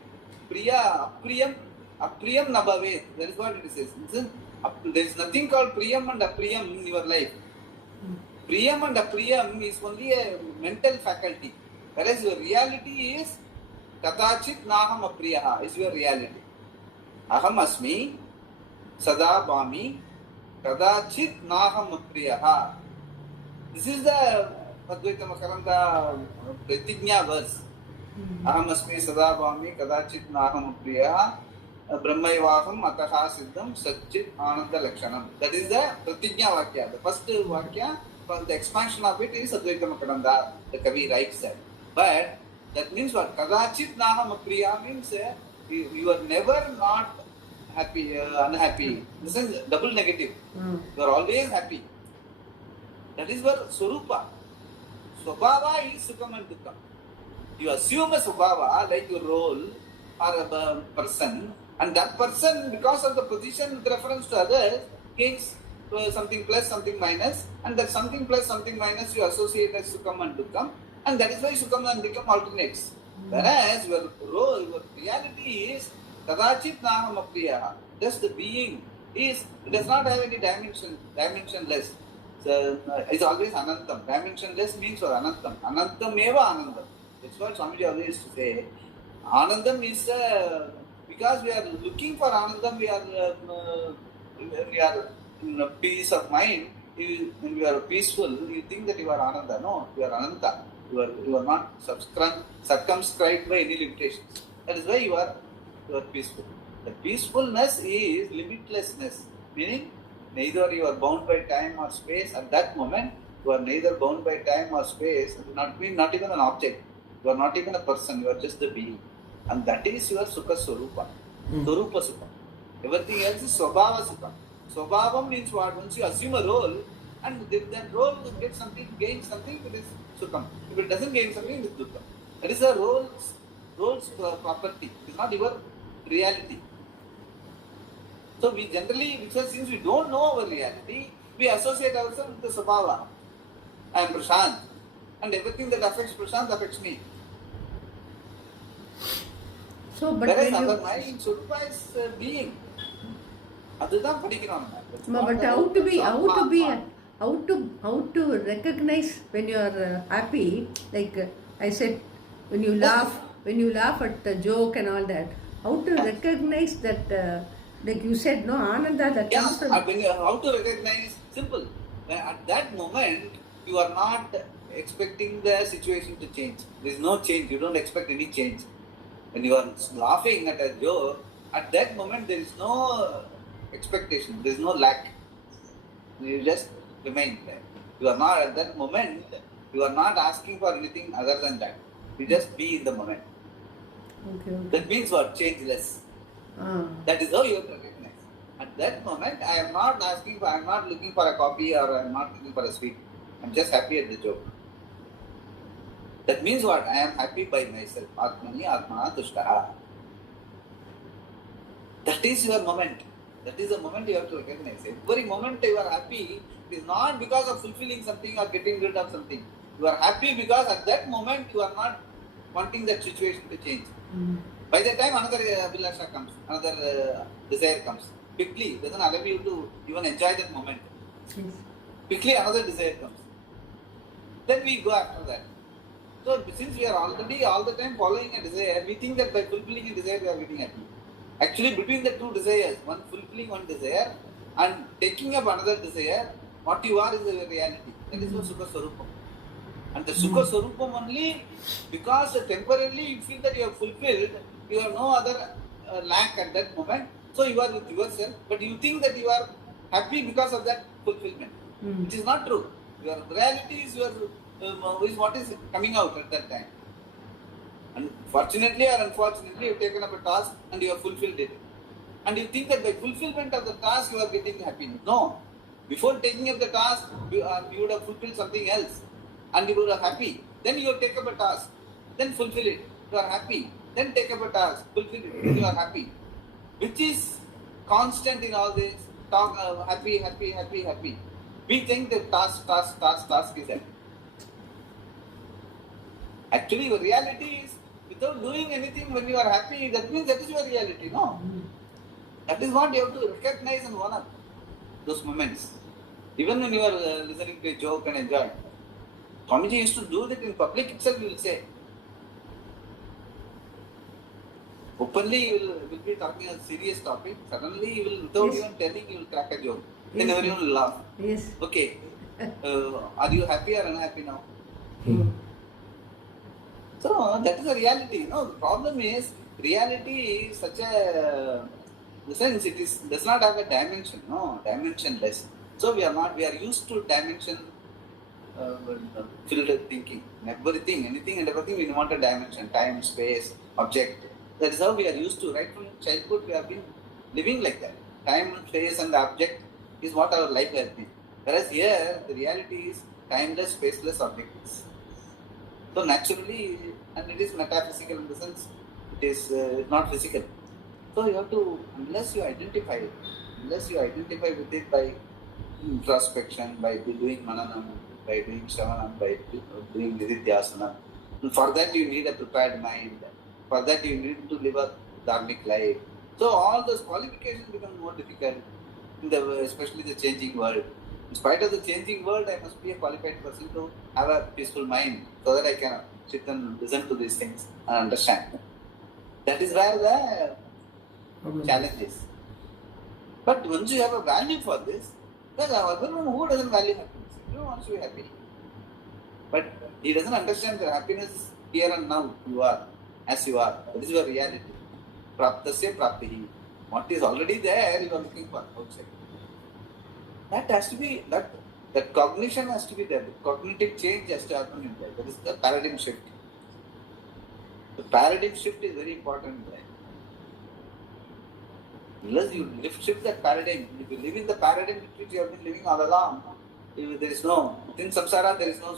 Priya, Apriyam Nabhavet. That is what it says. There is nothing called Priyam and Apriyam in your life. Priyam and Apriyam is only a mental faculty. Whereas your reality is Katachit Naham Apriyaha is your reality. Aham Asmi, Sada Bhami, Kadachit Naham Apriyaha. This is the Advaita Makaranta Pratignya verse. Aham Asmi, Sada Bhami, Kadachit Naham Apriyaha, Brahmaivaham Ataha Siddham Satchit Ananda Lakshanam. That is the Pratignya Vakya. The first Vakya, from the expansion of it is Advaita Makaranta. The Kavi writes that. But that means what? Kadachit Naham Apriya means you are never not happy, unhappy. This is double negative. You are always happy. That is what Swarupa. Swabhava is Sukham and Dukkam. You assume a Swabhava like your role or a person, and that person, because of the position with reference to others, gains something plus, something minus, and that something plus, something minus you associate as Sukham and Dukkam, and that is why Sukham and Dukkam alternates. Whereas your role, your reality is Kadachit Naham Apriyaha. Just the being is, it does not have any dimensionless. So, it's always Anantam. Dimensionless means for Anantam. Anantam eva Anandam. That's what Swamiji always used to say. Anandam is because we are looking for Anandam, we are in a peace of mind. When you are peaceful, you think that you are Ananda. No, you are Ananta. You are not circumscribed by any limitations. That is why you are peaceful. The peacefulness is limitlessness, meaning neither you are bound by time or space. At that moment, you are neither bound by time or space. Not even an object. You are not even a person. You are just the being, and that is your Sukha Swarupa, Swarupa Sukha. Everything else is Swabhava Sukha. Swabhavam means what? Once you assume a role, and if that role gets something, gains something, it is Sukham. If it doesn't gain something, it is Dukkam. That is a role's property. It is not your reality. So we generally, because since we don't know our reality, we associate ourselves with the Swabhava. I am Prashant, and everything that affects Prashant affects me. So, but Whereas when you, our mind, Swarupa is being. அதுதான் படிக்கிறோம். but how to recognize when you are happy, like I said, when you laugh at the joke and all that, how to recognize that, like you said, no, Ananda that comes from... How to recognize? Simple. At that moment, you are not expecting the situation to change. There is no change. You don't expect any change. When you are laughing at a joke, at that moment there is no expectation, there is no lack. You just remain there. You are not at that moment, you are not asking for anything other than that. You just be in the moment. Okay. That means what? Changeless. That is how you recognize. At that moment, I am not looking for a copy or I am not looking for a sweet. I am just happy at the joke. That means what? I am happy by myself. Atmani Atmana Tushtaha. That is your moment. That is the moment you have to recognize. Every moment you are happy, it is not because of fulfilling something or getting rid of something. You are happy because at that moment you are not wanting that situation to change. By the time another Abhilasha comes, another desire comes, quickly, it doesn't allow you to even enjoy that moment. Quickly another desire comes. Then we go after that. So since we are already all the time following a desire, we think that by fulfilling a desire we are getting happy. Actually, between the two desires, one fulfilling one desire and taking up another desire, what you are is the reality. That is your Sukha Swarupam. And the Sukha Swarupam only, because temporarily you feel that you have fulfilled, you have no other lack at that moment. So you are with yourself, but you think that you are happy because of that fulfillment. Which is not true. Your reality is what is coming out at that time. And fortunately or unfortunately, you have taken up a task and you have fulfilled it. And you think that by fulfillment of the task, you are getting happiness. No. Before taking up the task, you would have fulfilled something else. And you would have happy. Then you take up a task. Then fulfill it. You are happy. Then take up a task. Fulfill it. Then you are happy. Which is constant in all this. Talk happy. We think that task is that. Actually, your reality is without doing anything when you are happy, that means that is your reality. No. That is what you have to recognize and honor those moments. Even when you are listening to a joke and enjoy. Swamiji used to do that in public itself, you will say. Openly, you will be talking a serious topic. Suddenly, you will, without even telling, you will crack a joke. Then everyone will laugh. Yes. Okay. Are you happy or unhappy now? So that is the reality. No, the problem is reality is such a, in the sense it does not have a dimension. No, dimensionless. So we are used to dimension filled thinking. Everything, anything and everything we want a dimension, time, space, object. That is how we are used to. Right from childhood we have been living like that. Time, space and the object is what our life has been. Whereas here the reality is timeless, spaceless, objectless. So naturally, and it is metaphysical in the sense it is not physical. So you have to, unless you identify with it by introspection, by doing mananam, by doing shavanam, by doing nididhyasana. And for that you need a prepared mind. For that you need to live a dharmic life. So all those qualifications become more difficult, especially the changing world. In spite of the changing world, I must be a qualified person to have a peaceful mind so that I can sit and listen to these things and understand. That is where challenges. But once you have a value for this, then who doesn't value happiness? Everyone wants to be happy. But he doesn't understand that happiness is here and now. You are as you are. That is your reality. Praptasya praptihi. What is already there, you are looking for outside. That has to be, that cognition has to be there. The cognitive change has to happen in there. That is the paradigm shift. The paradigm shift is very important there. Unless you shift that paradigm, if you live in the paradigm which you have been living all along, there is no, in samsara there is no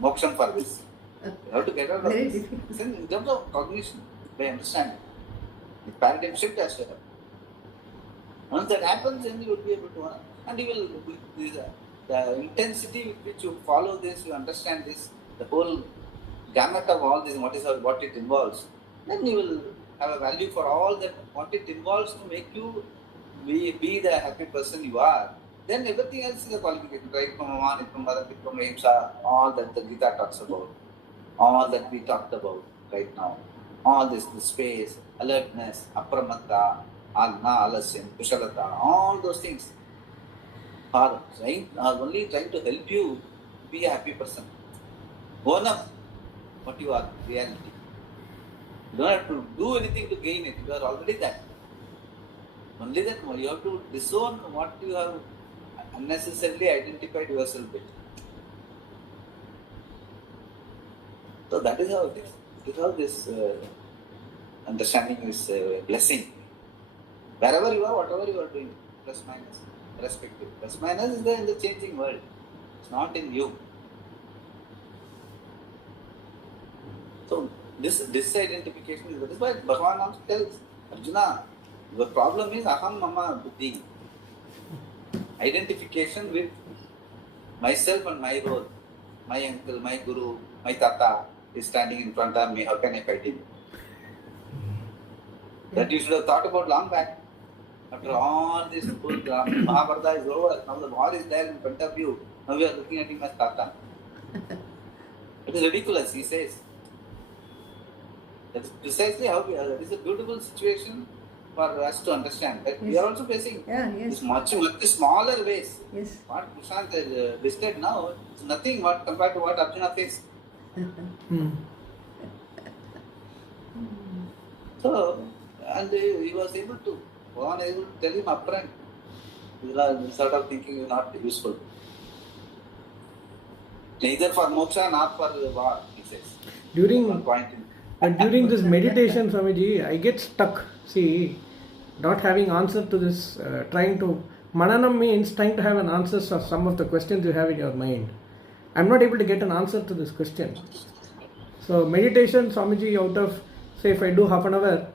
moksha for this. You have to get out of this. In terms of cognition, by understanding, the paradigm shift has to happen. Once that happens, then you will be able to, and you will, the intensity with which you follow this, you understand this, the whole gamut of all this, what it involves, then you will have a value for all that, what it involves to make you be the happy person you are. Then everything else is a qualification, right? From Aman, from Madhati, from Ahimsa, all that the Gita talks about, all that we talked about right now, all this, the space, alertness, apramatta, alna, alasyan, kushalata, all those things are only trying to help you be a happy person. Own up what you are, reality. You don't have to do anything to gain it, you are already that. Only that you have to disown what you have unnecessarily identified yourself with. So that is how it is. That is how this understanding is blessing. Wherever you are, whatever you are doing, plus minus, respective. Plus minus is there in the changing world. It's not in you. So this disidentification is, that is why Bhagavan also tells Arjuna, the problem is aham mama buddhi. Identification with myself and my role. My uncle, my guru, my tata is standing in front of me. How can I fight him? That you should have thought about long back. After all this full Mahabharata is over, now the war is there in front of you. Now you are looking at him as tata. It is ridiculous, he says. That is precisely how we are. That is a beautiful situation for us to understand. That we are also facing this much smaller ways. Yes. What Prashant has listed now is nothing compared to what Arjuna faced. So, and he was able to, Bhagavan was able to tell him upfront, this sort of thinking is not useful. Neither for moksha, not for war, he says. During this meditation, Swamiji, I get stuck. See, not having answer to this, trying to, Mananam means trying to have an answer of some of the questions you have in your mind. I'm not able to get an answer to this question. So meditation, Swamiji, out of, say if I do half an hour,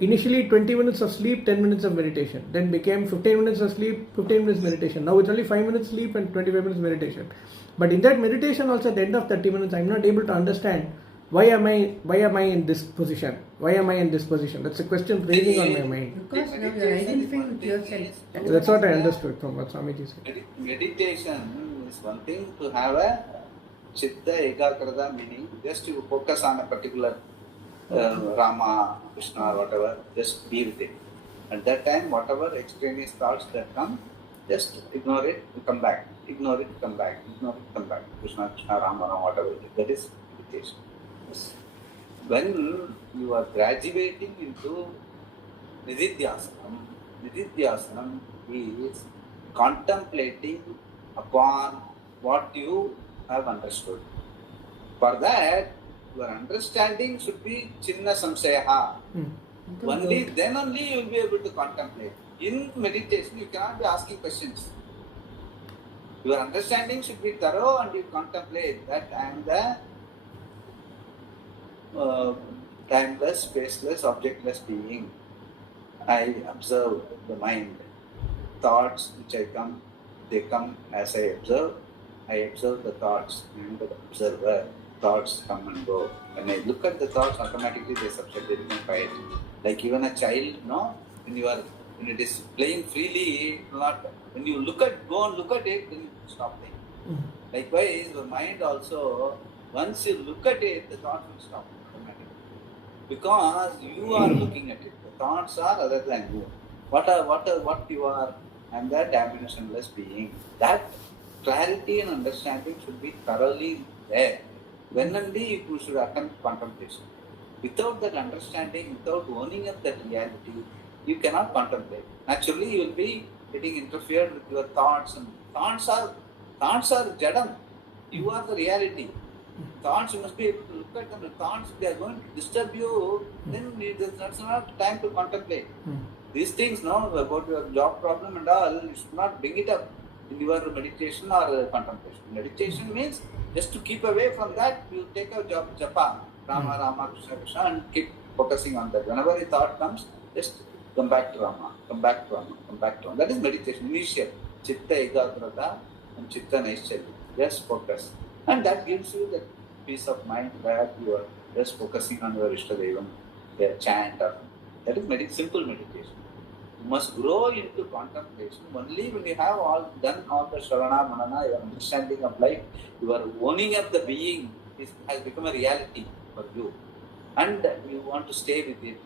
initially 20 minutes of sleep, 10 minutes of meditation. Then became 15 minutes of sleep, 15 minutes meditation. Now it's only 5 minutes sleep and 25 minutes meditation. But in that meditation also at the end of 30 minutes, I'm not able to understand why am I in this position? Why am I in this position? That's a question raising on my mind. Because now you are identifying with yourself. That's what I understood from what Swamiji said. Meditation is one thing, to have a chitta ekagrata, meaning just to focus on a particular Rama, Krishna, or whatever, just be with it. At that time, whatever extraneous thoughts that come, just ignore it, come back. Ignore it, come back. Ignore it, come back. Krishna, Krishna, Rama, whatever it is. That is meditation. When you are graduating into Nididhyasanam is contemplating upon what you have understood. For that, your understanding should be Chinna Samsayaha. Only then only you will be able to contemplate. In meditation, you cannot be asking questions. Your understanding should be thorough and you contemplate that I am the timeless, spaceless, objectless being. I observe the mind. Thoughts which they come as I observe. I observe the thoughts. I am the observer. Thoughts come and go. When I look at the thoughts, automatically they subside, they become quiet. Like even a child, when it is playing freely, when you go and look at it, then you stop playing. Likewise, your mind also, once you look at it, the thoughts will stop automatically. because you are looking at it. The thoughts are other than you. What you are, and that dimensionless being. That clarity and understanding should be thoroughly there. When only you should attempt contemplation. Without that understanding, without owning up that reality, you cannot contemplate. Naturally, you will be getting interfered with your thoughts, and thoughts are jadam. You are the reality. Thoughts, you must be able to look at them. The thoughts, if they are going to disturb you, then that's not time to contemplate. These things, no, about your job problem and all, you should not bring it up in your meditation or contemplation. Meditation means just to keep away from that, you take a job, japa, Rama, Rama, Krishna, Krishna, and keep focusing on that. Whenever a thought comes, just come back to Rama, come back to Rama, come back to Rama. That is meditation, initial. Chitta Egagrata and Chitta Naishchalya. Just focus. And that gives you that peace of mind where you are just focusing on your Ishtadevam, their chant. That is simple meditation. You must grow into contemplation only when you have done all the Shravana, Manana, your understanding of life, your owning up the being has become a reality for you. And you want to stay with it.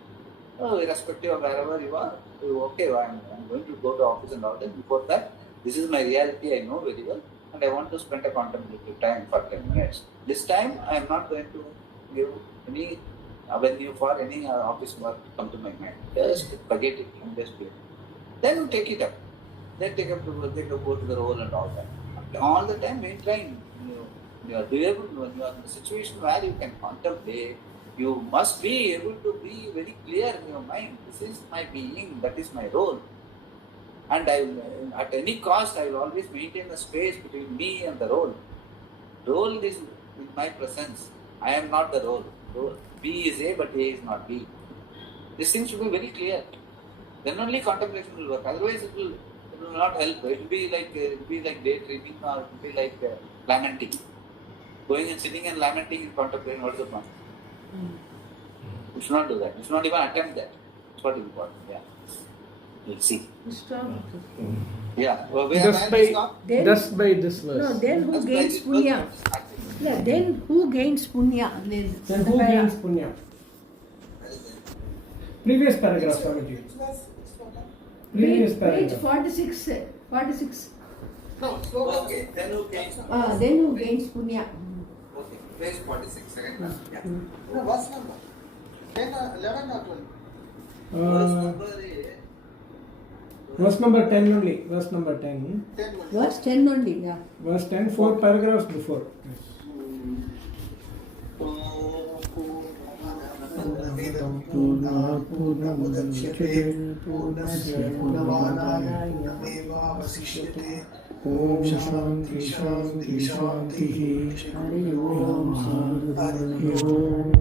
Irrespective of wherever you are, okay, I'm going to go to office and all that. Before that, this is my reality, I know very well, and I want to spend a contemplative time for 10 minutes. This time, I am not going to give any avenue for any office work to come to my mind. Just forget it and just do it. Then take it up. Then take up to go to the role and all that. All the time, maintain. You are able, when you are in a situation where you can contemplate, you must be able to be very clear in your mind. This is my being, that is my role. And at any cost, I will always maintain a space between me and the role. Role is in my presence. I am not the role. B is A, but A is not B. This thing should be very clear. Then only contemplation will work. Otherwise, it will not help. It will be like daydreaming, or it will be like lamenting. Going and sitting and lamenting in contemplation, what is the point? You should not do that. You should not even attempt that. That's what is important. Yeah. We'll see. Yeah. Well, Just by this verse. No, then who gains punya? Yeah, then who gains punya? Then who gains punya? Previous paragraph, Swamiji. Previous Page paragraph. 46. No, slow. Okay. Then who gains? Then who gains punya? Okay. Page 46. Second class. Yeah. No, verse number. 10, 11 or 12. Verse number is. Verse number 10 only. Verse number 10. 10 only. Verse 10 only, yeah. Verse 10, 4 paragraphs before. Om Shanti Shanti Shanti. Hari Om.